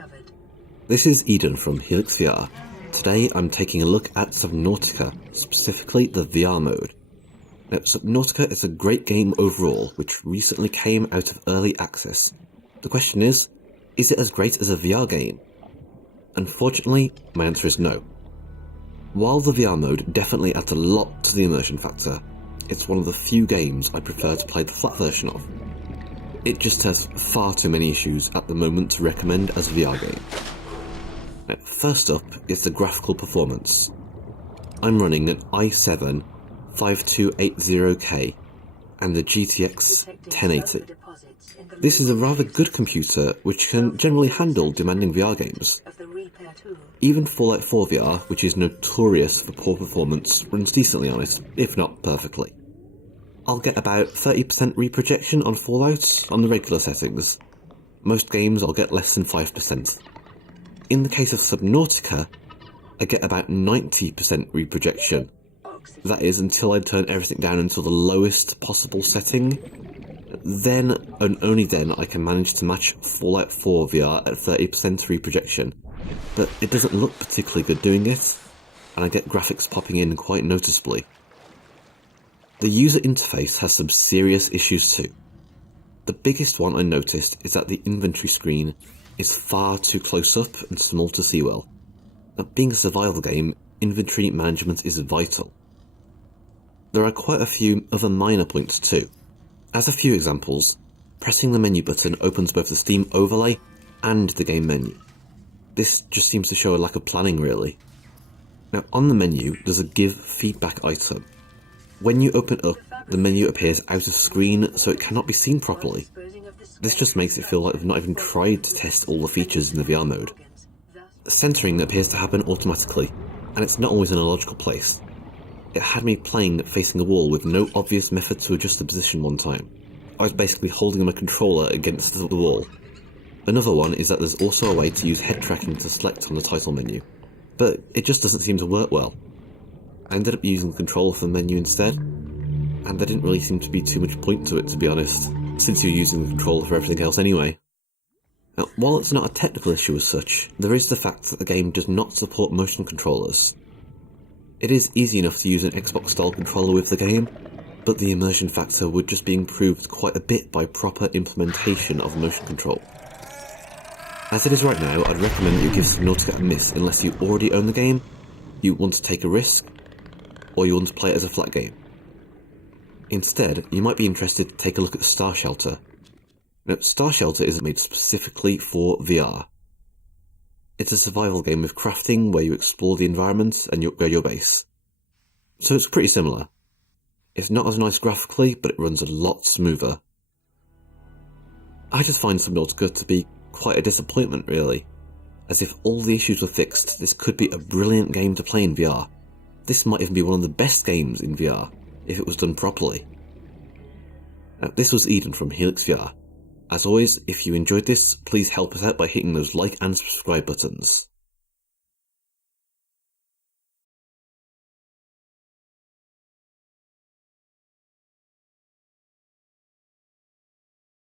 discovered. This is Eden from HelixxVR. Today I'm taking a look at Subnautica, specifically the VR mode. Now, Subnautica is a great game overall, which recently came out of early access. The question is it as great as a VR game? Unfortunately, my answer is no. While the VR mode definitely adds a lot to the immersion factor, it's one of the few games I prefer to play the flat version of. It just has far too many issues at the moment to recommend as a VR game. Now, first up is the graphical performance. I'm running an i7 5280K and the GTX 1080. This is a rather good computer which can generally handle demanding VR games. Even Fallout 4 VR, which is notorious for poor performance, runs decently on it, if not perfectly. I'll get about 30% reprojection on Fallout on the regular settings. Most games I'll get less than 5%. In the case of Subnautica, I get about 90% reprojection. That is until I turn everything down until the lowest possible setting. Then, and only then, I can manage to match Fallout 4 VR at 30% reprojection. But it doesn't look particularly good doing it, and I get graphics popping in quite noticeably. The user interface has some serious issues too. The biggest one I noticed is that the inventory screen is far too close up and small to see well. But being a survival game, inventory management is vital. There are quite a few other minor points too. As a few examples, pressing the menu button opens both the Steam overlay and the game menu. This just seems to show a lack of planning really. Now on the menu there's a give feedback item. When you open up, the menu appears out of screen so it cannot be seen properly. This just makes it feel like they've not even tried to test all the features in the VR mode. Centering appears to happen automatically, and it's not always in a logical place. It had me playing facing a wall with no obvious method to adjust the position one time. I was basically holding my controller against the wall. Another one is that there's also a way to use head tracking to select on the title menu, but it just doesn't seem to work well. I ended up using the controller for the menu instead, and there didn't really seem to be too much point to it, to be honest, since you're using the controller for everything else anyway. Now, while it's not a technical issue as such, there is the fact that the game does not support motion controllers. It is easy enough to use an Xbox-style controller with the game, but the immersion factor would just be improved quite a bit by proper implementation of motion control. As it is right now, I'd recommend that you give Subnautica a miss unless you already own the game, you want to take a risk, or you want to play it as a flat game. Instead, you might be interested to take a look at Star Shelter. Now, Star Shelter isn't made specifically for VR. It's a survival game with crafting where you explore the environment and you upgrade your base. So it's pretty similar. It's not as nice graphically, but it runs a lot smoother. I just find Subnautica to be quite a disappointment really. As if all the issues were fixed, this could be a brilliant game to play in VR. This might even be one of the best games in VR, if it was done properly. Now, this was Eden from HelixxVR. As always, if you enjoyed this, please help us out by hitting those like and subscribe buttons.